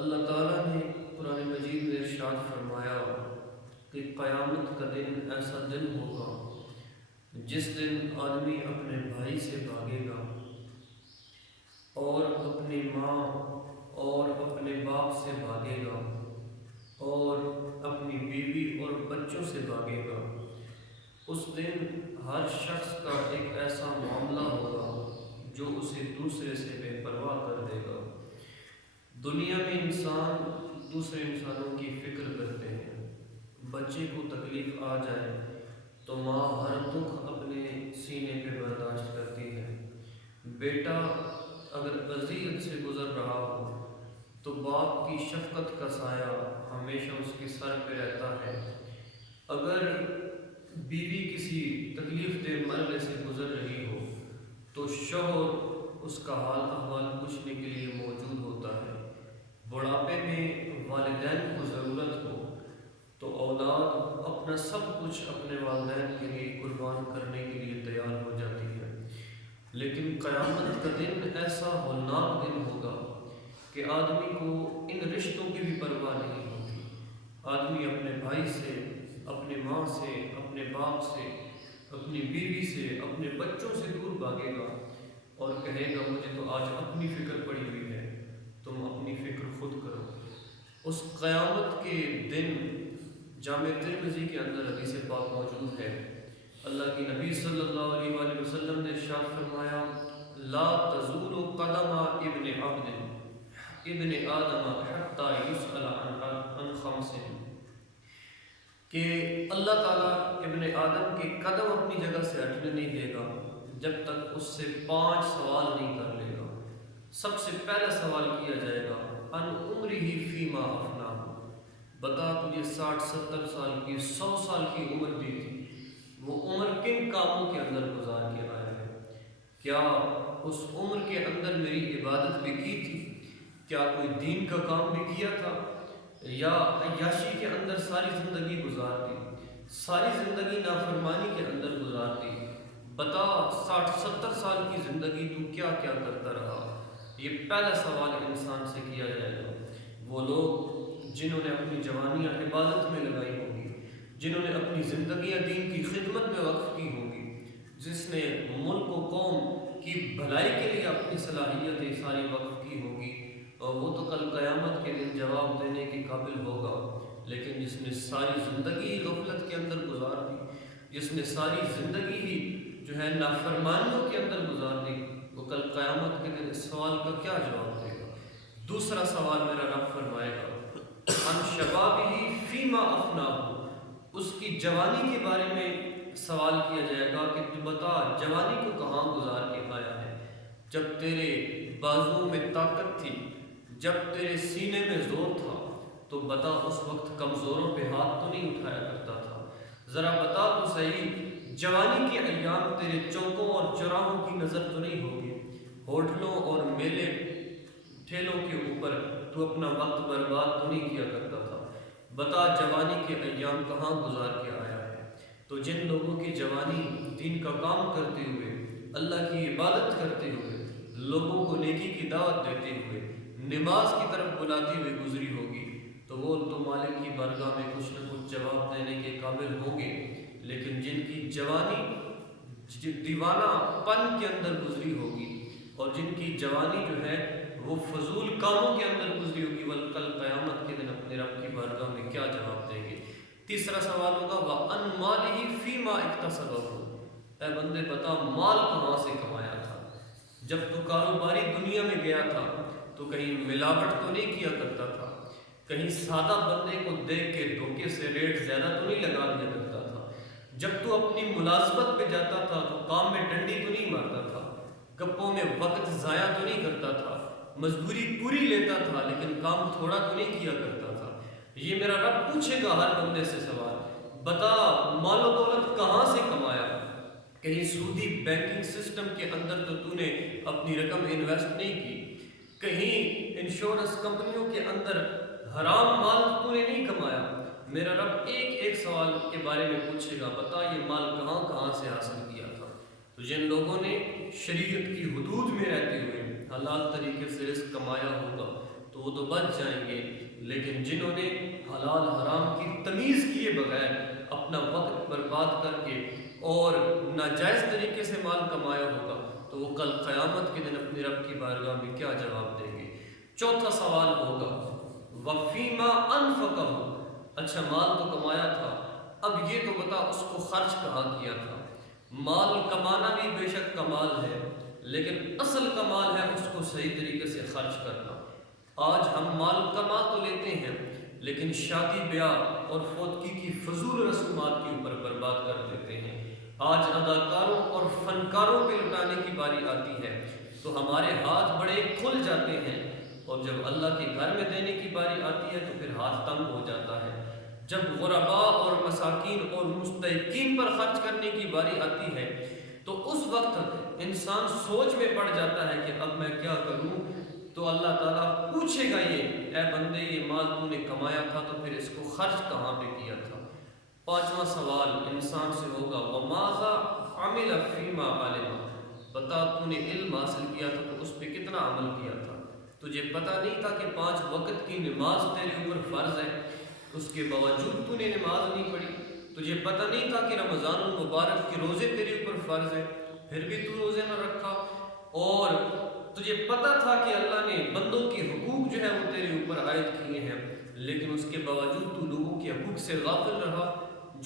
اللہ تعالیٰ نے قرآن مجید میں ارشاد فرمایا کہ قیامت کا دن ایسا دن ہوگا جس دن آدمی اپنے بھائی سے بھاگے گا اور اپنی ماں اور اپنے باپ سے بھاگے گا اور اپنی بیوی اور بچوں سے بھاگے گا۔ اس دن ہر شخص کا ایک ایسا معاملہ ہوگا جو اسے دوسرے سے بے پرواہ کر دے گا۔ دنیا میں انسان دوسرے انسانوں کی فکر کرتے ہیں۔ بچے کو تکلیف آ جائے تو ماں ہر دکھ اپنے سینے پہ برداشت کرتی ہے۔ بیٹا اگر اذیت سے گزر رہا ہو تو باپ کی شفقت کا سایہ ہمیشہ اس کے سر پہ رہتا ہے۔ اگر بیوی کسی تکلیف دہ مرحلے سے گزر رہی ہو تو شوہر اس کا حال احوال پوچھنے کے لیے موجود ہوتا ہے۔ بڑھاپے میں والدین کو ضرورت ہو تو اولاد اپنا سب کچھ اپنے والدین کے لیے قربان کرنے کے لیے تیار ہو جاتی ہے۔ لیکن قیامت کا دن ایسا ہولناک دن ہوگا کہ آدمی کو ان رشتوں کی بھی پرواہ نہیں ہوگی۔ آدمی اپنے بھائی سے، اپنے ماں سے، اپنے باپ سے، اپنی بیوی سے، اپنے بچوں سے دور بھاگے گا اور کہے گا مجھے تو آج اپنی فکر پڑی ہوئی ہے، تم اپنی فکر خود کرو۔ اس قیامت کے دن جامع ترمذی کے اندر حدیث پاک موجود ہے، اللہ کی نبی صلی اللہ علیہ وآلہ وسلم نے ارشاد فرمایا لا تزول قدم ابن آدم حتی یسأل عن خمس، کہ اللہ تعالیٰ ابن آدم کے قدم اپنی جگہ سے ہٹنے نہیں دے گا جب تک اس سے 5 سوال نہیں کر لے گا۔ سب سے پہلا سوال کیا جائے گا ان عمرہ فیما افناہ، بتا تجھے 60-70 سال کی 100 سال کی عمر دی تھی، وہ عمر کن کاموں کے اندر گزار کے آیا ہے؟ کیا اس عمر کے اندر میری عبادت بھی کی تھی؟ کیا کوئی دین کا کام بھی کیا تھا؟ یا عیاشی کے اندر ساری زندگی گزار دی، ساری زندگی نافرمانی کے اندر گزار دی؟ بتا 60-70 سال کی زندگی تو کیا کیا کرتا رہا؟ یہ پہلا سوال انسان سے کیا جائے گا۔ وہ لوگ جنہوں نے اپنی جوانیاں عبادت میں لگائی ہوں گی، جنہوں نے اپنی زندگیاں دین کی خدمت میں وقف کی ہوں گی، جس نے ملک و قوم کی بھلائی کے لیے اپنی صلاحیتیں ساری وقف کی ہوں گی، اور وہ تو کل قیامت کے دن جواب دینے کے قابل ہوگا۔ لیکن جس نے ساری زندگی غفلت کے اندر گزار دی، جس نے ساری زندگی ہی جو ہے نافرمانیوں کے اندر گزار دی، وہ کل قیامت کے دن اس سوال کا کیا جواب دے گا؟ دوسرا سوال میرا رب فرمائے گا ان شبابہ فیما افناہ، اس کی جوانی کے بارے میں سوال کیا جائے گا کہ تو بتا جوانی کو کہاں گزار کے پایا ہے؟ جب تیرے بازوؤں میں طاقت تھی، جب تیرے سینے میں زور تھا، تو بتا اس وقت کمزوروں پہ ہاتھ تو نہیں اٹھایا کرتا تھا؟ ذرا بتا تو صحیح، جوانی کے ایام تیرے چوکوں اور چوراہوں کی نظر تو نہیں ہوگی؟ ہوٹلوں اور میلے ٹھیلوں کے اوپر تو اپنا وقت برباد تو نہیں کیا کرتا تھا؟ بتا جوانی کے ایام کہاں گزار کے آیا ہے؟ تو جن لوگوں کی جوانی دین کا کام کرتے ہوئے، اللہ کی عبادت کرتے ہوئے، لوگوں کو نیکی کی دعوت دیتے ہوئے، نماز کی طرف بلاتی ہوئے گزری ہوگی، تو وہ تو مالک کی بارگاہ میں کچھ نہ کچھ جواب دینے کے قابل ہوں گے۔ لیکن جن کی جوانی دیوانہ پن کے اندر گزری ہوگی اور جن کی جوانی جو ہے وہ فضول کاموں کے اندر گزری ہوگی، وہ کل قیامت کے دن اپنے رب کی بارگاہ میں کیا جواب دیں گے؟ تیسرا سوال ہوگا وَأَنْ مَالِهِ فِيمَا اكْتَسَبَهُ، اے بندے بتا مال کہاں سے کمایا تھا؟ جب تو کاروباری دنیا میں گیا تھا تو کہیں ملاوٹ تو نہیں کیا کرتا تھا؟ کہیں سادہ بندے کو دیکھ کے دھوکے سے ریٹ زیادہ تو نہیں لگا دیا کرتا تھا؟ جب تو اپنی ملازمت پہ جاتا تھا تو کام میں ڈنڈی تو نہیں مارتا تھا؟ گپوں میں وقت ضائع تو نہیں کرتا تھا؟ مزدوری پوری لیتا تھا لیکن کام تھوڑا تو نہیں کیا کرتا تھا؟ یہ میرا رب پوچھے گا ہر بندے سے سوال، بتا مال و دولت کہاں سے کمایا؟ کہیں سودی بینکنگ سسٹم کے اندر تو نے اپنی رقم انویسٹ نہیں کی؟ کہیں انشورنس کمپنیوں کے اندر حرام مال تو نے نہیں کمایا؟ میرا رب ایک ایک سوال کے بارے میں پوچھے گا، بتا یہ مال کہاں کہاں سے حاصل کیا تھا؟ تو جن لوگوں نے شریعت کی حدود میں رہتے ہوئے حلال طریقے سے رزق کمایا ہوگا تو وہ وہ تو بچ جائیں گے، لیکن جنہوں نے حلال حرام کی تمیز کیے بغیر اپنا وقت برباد کر کے اور ناجائز طریقے سے مال کمایا ہوگا تو وہ کل قیامت کے دن اپنے رب کی بارگاہ میں کیا جواب دیں گے؟ چوتھا سوال ہوگا وفیما انفقہ، اچھا مال تو کمایا تھا، اب یہ تو بتا اس کو خرچ کہاں کیا تھا؟ مال کمانا بھی بے شک کمال ہے، لیکن اصل کمال ہے اس کو صحیح طریقے سے خرچ کرنا۔ آج ہم مال کما تو لیتے ہیں لیکن شادی بیاہ اور فوتگی کی فضول رسومات کے اوپر برباد کر دیتے ہیں۔ آج اداکاروں اور فنکاروں پہ لٹانے کی باری آتی ہے تو ہمارے ہاتھ بڑے کھل جاتے ہیں، اور جب اللہ کے گھر میں دینے کی باری آتی ہے تو پھر ہاتھ تنگ ہو جاتا ہے۔ جب غرباء اور مساکین اور مستحقین پر خرچ کرنے کی باری آتی ہے تو اس وقت انسان سوچ میں پڑ جاتا ہے کہ اب میں کیا کروں، تو اللہ تعالیٰ پوچھے گا یہ اے بندے یہ مال تو نے کمایا تھا تو پھر اس کو خرچ کہاں پہ کیا تھا؟ پانچواں سوال انسان سے ہوگا وَمَاذَا عَمِلَ فِيمَا عَلِمَ، بتا تو نے علم حاصل کیا تھا تو اس پہ کتنا عمل کیا تھا؟ تجھے پتہ نہیں تھا کہ 5 وقت کی نماز تیرے اوپر فرض ہے، اس کے باوجود تو نے نماز نہیں پڑھی؟ تجھے پتہ نہیں تھا کہ رمضان المبارک کے روزے تیرے اوپر فرض ہے، پھر بھی تو روزے نہ رکھا؟ اور تجھے پتہ تھا کہ اللہ نے بندوں کے حقوق جو ہے وہ تیرے اوپر عائد کیے ہیں، لیکن اس کے باوجود تو لوگوں کے حقوق سے غافل رہا؟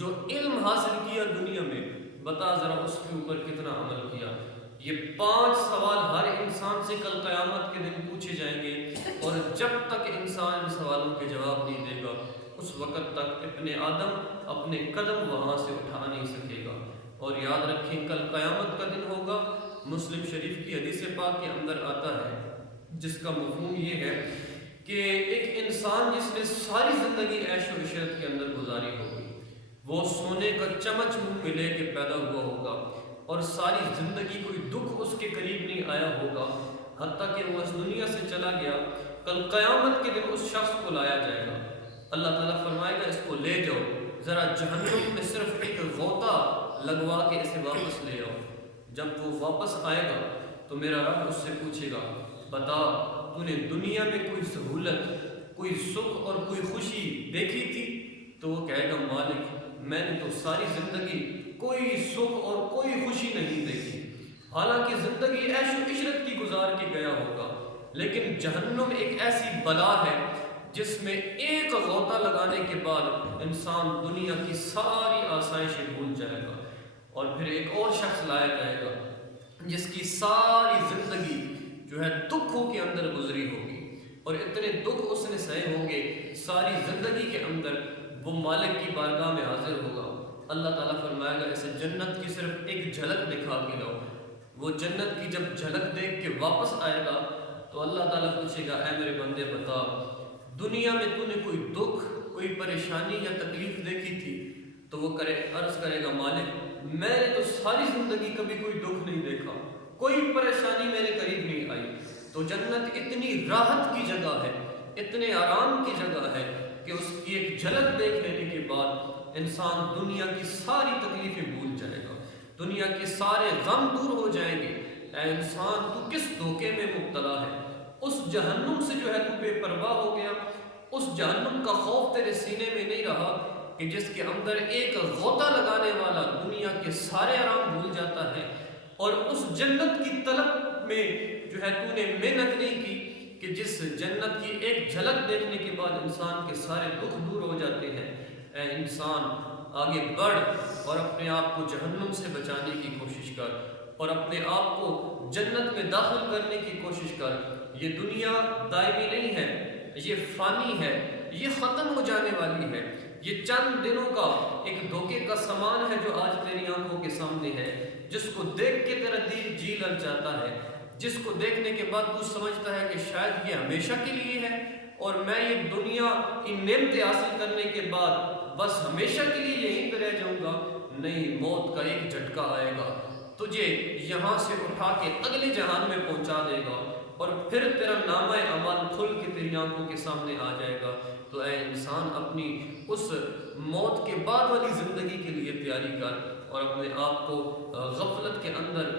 جو علم حاصل کیا دنیا میں بتا ذرا اس کے اوپر کتنا عمل کیا؟ یہ 5 سوال ہر انسان سے کل قیامت کے دن پوچھے جائیں گے، اور جب تک انسان ان سوالوں کے جواب نہیں دے گا اس وقت تک ابن آدم اپنے قدم وہاں سے اٹھا نہیں سکے گا۔ اور یاد رکھیں کل قیامت کا دن ہوگا، مسلم شریف کی حدیث پاک کے اندر آتا ہے جس کا مفہوم یہ ہے کہ ایک انسان جس نے ساری زندگی عیش و عشرت کے اندر گزاری ہوگی، وہ سونے کا چمچ منہ میں لے کے پیدا ہوا ہوگا اور ساری زندگی کوئی دکھ اس کے قریب نہیں آیا ہوگا، حتیٰ کہ وہ اس دنیا سے چلا گیا۔ کل قیامت کے دن اس شخص کو لایا جائے گا، اللہ تعالیٰ فرمائے گا اس کو لے جاؤ، ذرا جہنم میں صرف ایک غوطہ لگوا کے اسے واپس لے آؤ۔ جب وہ واپس آئے گا تو میرا رب اس سے پوچھے گا بتا تو نے دنیا میں کوئی سہولت، کوئی سکھ اور کوئی خوشی دیکھی تھی؟ تو وہ کہے گا مالک میں نے تو ساری زندگی کوئی سکھ اور کوئی خوشی نہیں دیکھی، حالانکہ زندگی عیش و عشرت کی گزار کے گیا ہوگا، لیکن جہنم ایک ایسی بلا ہے جس میں ایک غوطہ لگانے کے بعد انسان دنیا کی ساری آسائشیں بھول جائے گا، اور پھر ایک اور شخص لایا جائے گا جس کی ساری زندگی جو ہے دکھوں کے اندر گزری ہوگی، اور اتنے دکھ اس نے سہے ہوں گے ساری زندگی کے اندر، وہ مالک کی بارگاہ میں حاضر ہوگا۔ اللہ تعالیٰ فرمائے گا اسے جنت کی صرف ایک جھلک دکھا کے لاؤ۔ وہ جنت کی جب جھلک دیکھ کے واپس آئے گا تو اللہ تعالیٰ پوچھے گا اے میرے بندے بتا دنیا میں تو نے کوئی دکھ، کوئی پریشانی یا تکلیف دیکھی تھی؟ تو وہ عرض کرے گا مالک میں نے تو ساری زندگی کبھی کوئی دکھ نہیں دیکھا، کوئی پریشانی میرے قریب نہیں آئی۔ تو جنت اتنی راحت کی جگہ ہے، اتنے آرام کی جگہ ہے کہ اس کی ایک جھلک دیکھ لینے کے بعد انسان دنیا کی ساری تکلیفیں بھول جائے گا، دنیا کے سارے غم دور ہو جائیں گے۔ اے انسان تو کس دھوکے میں مبتلا ہے؟ اس جہنم سے جو ہے تو بے پرواہ ہو گیا، اس جہنم کا خوف تیرے سینے میں نہیں رہا کہ جس کے اندر ایک غوطہ لگانے والا دنیا کے سارے آرام بھول جاتا ہے، اور اس جنت کی طلب میں جو ہے تو نے محنت نہیں کی کہ جس جنت کی ایک جھلک دیکھنے کے بعد انسان کے سارے دکھ دور ہو جاتے ہیں۔ اے انسان آگے بڑھ اور اپنے آپ کو جہنم سے بچانے کی کوشش کر اور اپنے آپ کو جنت میں داخل کرنے کی کوشش کر۔ یہ دنیا دائمی نہیں ہے، یہ فانی ہے، یہ ختم ہو جانے والی ہے، یہ چند دنوں کا ایک دھوکے کا سامان ہے جو آج تیری آنکھوں کے سامنے ہے، جس کو دیکھ کے تیرا دل جی لگ جاتا ہے، جس کو دیکھنے کے بعد تو سمجھتا ہے کہ شاید یہ ہمیشہ کے لیے ہے اور میں یہ دنیا کی نعمتیں حاصل کرنے کے بعد بس ہمیشہ کے لیے یہیں پہ رہ جاؤں گا۔ نہیں، موت کا ایک جھٹکا آئے گا، تجھے یہاں سے اٹھا کے اگلے جہان میں پہنچا دے گا، اور پھر تیرا نامہ اعمال کھل کے تیری آنکھوں کے سامنے آ جائے گا۔ تو اے انسان اپنی اس موت کے بعد والی زندگی کے لیے تیاری کر اور اپنے آپ کو غفلت کے اندر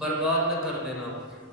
برباد نہ کر دینا۔